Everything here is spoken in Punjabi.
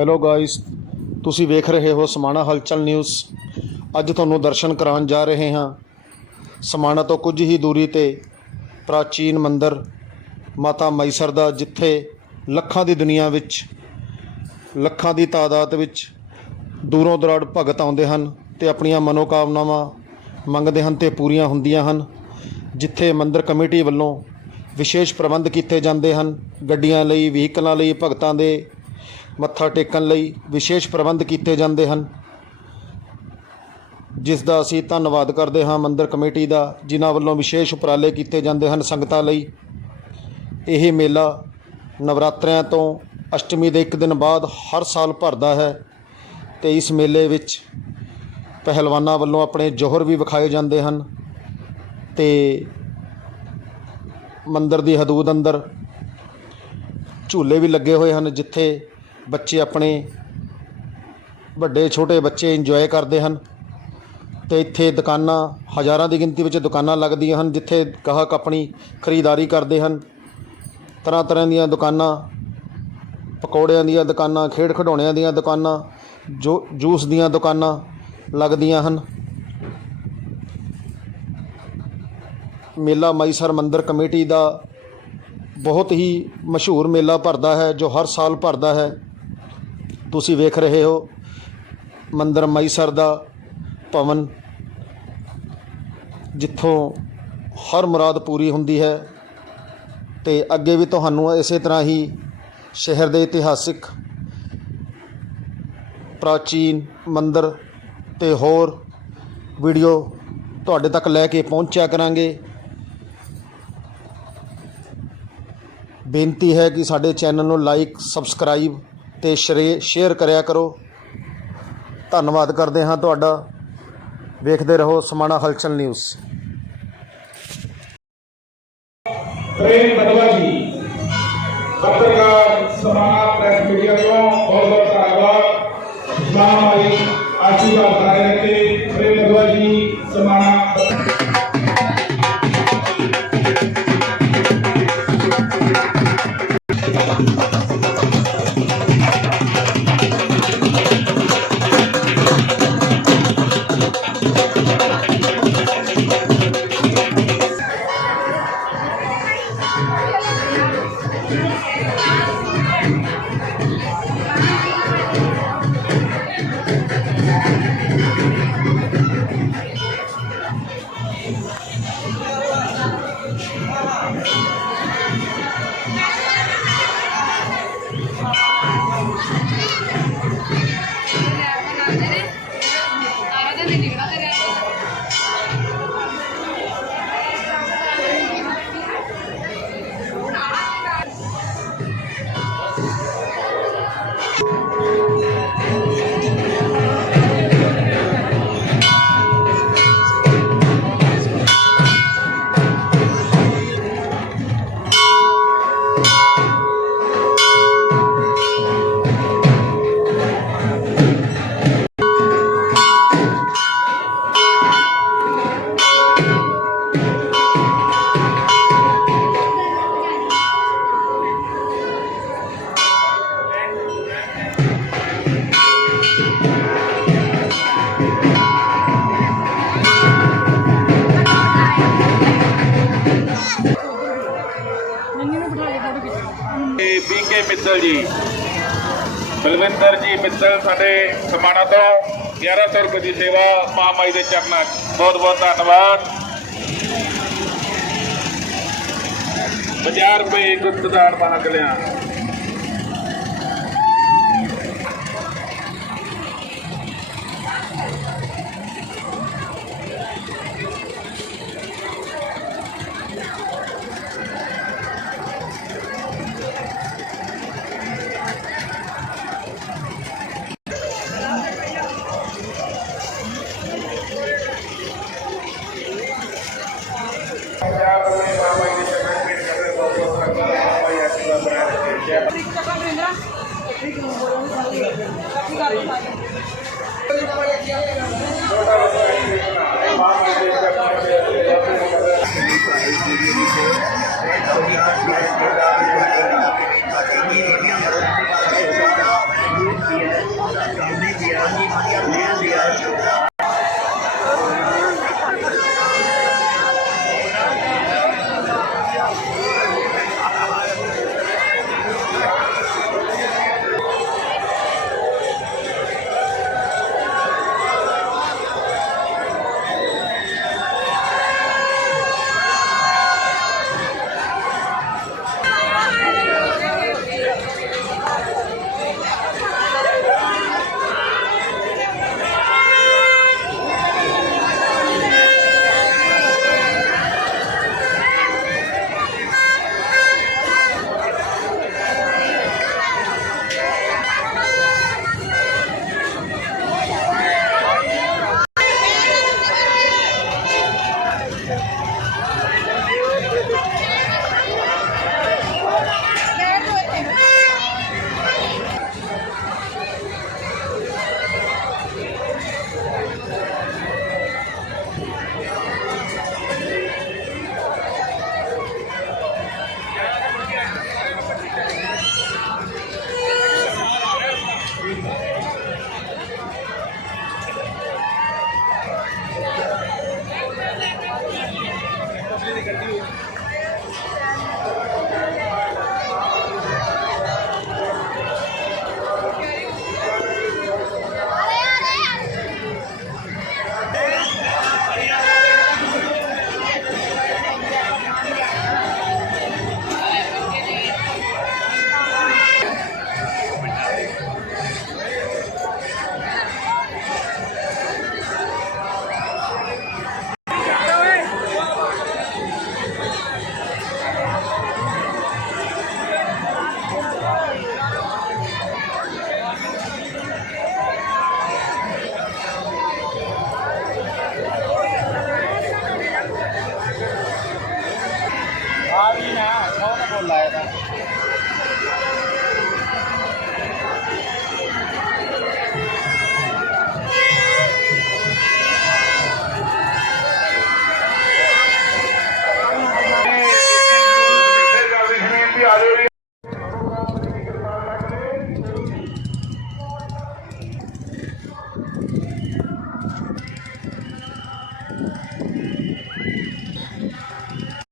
ਹੈਲੋ ਗਾਇਸ ਤੁਸੀਂ ਵੇਖ ਰਹੇ ਹੋ ਸਮਾਣਾ ਹਲਚਲ ਨਿਊਜ਼ ਅੱਜ ਤੁਹਾਨੂੰ ਦਰਸ਼ਨ ਕਰਾਉਣ ਜਾ ਰਹੇ ਹਾਂ। ਸਮਾਣਾ ਤੋਂ ਕੁਝ ਹੀ ਦੂਰੀ ਤੇ ਪ੍ਰਾਚੀਨ ਮੰਦਿਰ ਮਾਤਾ ਮਈਸਰ ਦਾ, ਜਿੱਥੇ ਲੱਖਾਂ ਦੀ ਦੁਨੀਆ ਵਿੱਚ, ਲੱਖਾਂ ਦੀ ਤਾਦਾਦ ਵਿੱਚ ਦੂਰੋਂ ਦਰਾੜ ਭਗਤ ਆਉਂਦੇ ਹਨ ਤੇ ਆਪਣੀਆਂ ਮਨੋਕਾਮਨਾਵਾਂ ਮੰਗਦੇ ਹਨ ਤੇ ਪੂਰੀਆਂ ਹੁੰਦੀਆਂ ਹਨ, ਜਿੱਥੇ ਮੰਦਿਰ ਕਮੇਟੀ ਵੱਲੋਂ ਵਿਸ਼ੇਸ਼ ਪ੍ਰਬੰਧ ਕੀਤੇ ਜਾਂਦੇ ਹਨ। ਗੱਡੀਆਂ ਲਈ, ਵਹੀਕਲਾਂ ਲਈ, ਭਗਤਾਂ ਦੇ ਮੱਥਾ ਟੇਕਣ ਲਈ ਵਿਸ਼ੇਸ਼ ਪ੍ਰਬੰਧ ਕੀਤੇ ਜਾਂਦੇ ਹਨ। ਜਿਸ ਦਾ ਅਸੀਂ ਧੰਨਵਾਦ ਕਰਦੇ ਹਾਂ ਮੰਦਰ ਕਮੇਟੀ ਦਾ, ਜਿਨ੍ਹਾਂ ਵੱਲੋਂ ਵਿਸ਼ੇਸ਼ ਉਪਰਾਲੇ ਕੀਤੇ ਜਾਂਦੇ ਹਨ ਸੰਗਤਾਂ ਲਈ। ਇਹ ਮੇਲਾ ਨਵਰਾਤਰਿਆਂ ਤੋਂ ਅਸ਼ਟਮੀ ਦੇ ਇੱਕ ਦਿਨ ਬਾਅਦ ਹਰ ਸਾਲ ਭਰਦਾ ਹੈ ਤੇ ਇਸ ਮੇਲੇ ਵਿੱਚ ਪਹਿਲਵਾਨਾਂ ਵੱਲੋਂ ਆਪਣੇ ਜੋਹਰ ਵੀ ਵਿਖਾਏ ਜਾਂਦੇ ਹਨ ਤੇ ਮੰਦਰ ਦੀ ਹਦੂਦ ਅੰਦਰ ਝੂਲੇ ਵੀ ਲੱਗੇ ਹੋਏ ਹਨ, ਜਿੱਥੇ ਬੱਚੇ ਆਪਣੇ ਵੱਡੇ, ਛੋਟੇ ਬੱਚੇ ਇੰਜੋਏ ਕਰਦੇ ਹਨ ਤੇ ਇੱਥੇ ਦੁਕਾਨਾਂ, ਹਜ਼ਾਰਾਂ ਦੀ ਗਿਣਤੀ ਵਿੱਚ ਦੁਕਾਨਾਂ ਲੱਗਦੀਆਂ ਹਨ ਜਿੱਥੇ ਗਾਹਕ ਆਪਣੀ ਖਰੀਦਦਾਰੀ ਕਰਦੇ ਹਨ। ਤਰ੍ਹਾਂ ਤਰ੍ਹਾਂ ਦੀਆਂ ਦੁਕਾਨਾਂ, ਪਕੌੜਿਆਂ ਦੀਆਂ ਦੁਕਾਨਾਂ, ਖੇਡ ਖਿਡੌਣਿਆਂ ਦੀਆਂ ਦੁਕਾਨਾਂ, ਜੋ, ਜੂਸ ਦੀਆਂ ਦੁਕਾਨਾਂ ਲੱਗਦੀਆਂ ਹਨ। ਮੇਲਾ ਮਾਈਸਰ ਮੰਦਰ ਕਮੇਟੀ ਦਾ ਬਹੁਤ ਹੀ ਮਸ਼ਹੂਰ ਮੇਲਾ ਭਰਦਾ ਹੈ, ਜੋ ਹਰ ਸਾਲ ਭਰਦਾ ਹੈ। ਤੁਸੀਂ ਵੇਖ ਰਹੇ ਹੋ ਮੰਦਰ ਮਈਸਰ ਦਾ ਭਵਨ, ਜਿੱਥੋਂ ਹਰ ਮੁਰਾਦ ਪੂਰੀ ਹੁੰਦੀ ਹੈ ਤੇ ਅੱਗੇ ਵੀ ਤੁਹਾਨੂੰ ਇਸੇ ਤਰ੍ਹਾਂ ਹੀ ਸ਼ਹਿਰ ਦੇ ਇਤਿਹਾਸਿਕ ਪ੍ਰਾਚੀਨ ਮੰਦਰ ਤੇ ਹੋਰ ਵੀਡੀਓ ਤੁਹਾਡੇ ਤੱਕ ਲੈ ਕੇ ਪਹੁੰਚਿਆ ਕਰਾਂਗੇ। ਬੇਨਤੀ ਹੈ ਕਿ ਸਾਡੇ ਚੈਨਲ ਨੂੰ ਲਾਈਕ, ਸਬਸਕ੍ਰਾਈਬ ਤੇ ਸ਼ਰੇ ਸ਼ੇਅਰ ਕਰਿਆ ਕਰੋ। ਧੰਨਵਾਦ ਕਰਦੇ ਹਾਂ ਤੁਹਾਡਾ। ਵੇਖਦੇ ਰਹੋ ਸਮਾਣਾ ਹਲਚਲ ਨਿਊਜ਼। ਪ੍ਰੇਮ ਬਦਵਾ ਜੀ, ਪੱਤਰਕਾਰ ਸਮਾਣਾ ਪ੍ਰੈਸ ਮੀਡੀਆ ਤੋਂ ਬਹੁਤ ਬਹੁਤ ਧੰਨਵਾਦ। ਇਸਲਾਮ ਆਈ, ਆਸ਼ੀਰਵਾਦ ਬਣਾਏ ਰੱਖੇ। ਪ੍ਰੇਮ ਬਦਵਾ ਜੀ ਮਿੱਤਲ ਜੀ। ਬਲਵਿੰਦਰ ਜੀ, ਮਿੱਤਲ, ਸਾਡੇ ਸਮਾਣਾ ਤੋਂ 1100 ਰੁਪਏ ਦੀ ਸੇਵਾ ਮਹਾਮਾਈ ਦੇ ਚਰਨਾਂ ਬਹੁਤ ਬਹੁਤ ਧੰਨਵਾਦ। 50 ਰੁਪਏ ਗੁਪਤਦਾਰ ਬਣਾ ਕਲਿਆਣ ਮਹਾਮਾਈ นี่นะเข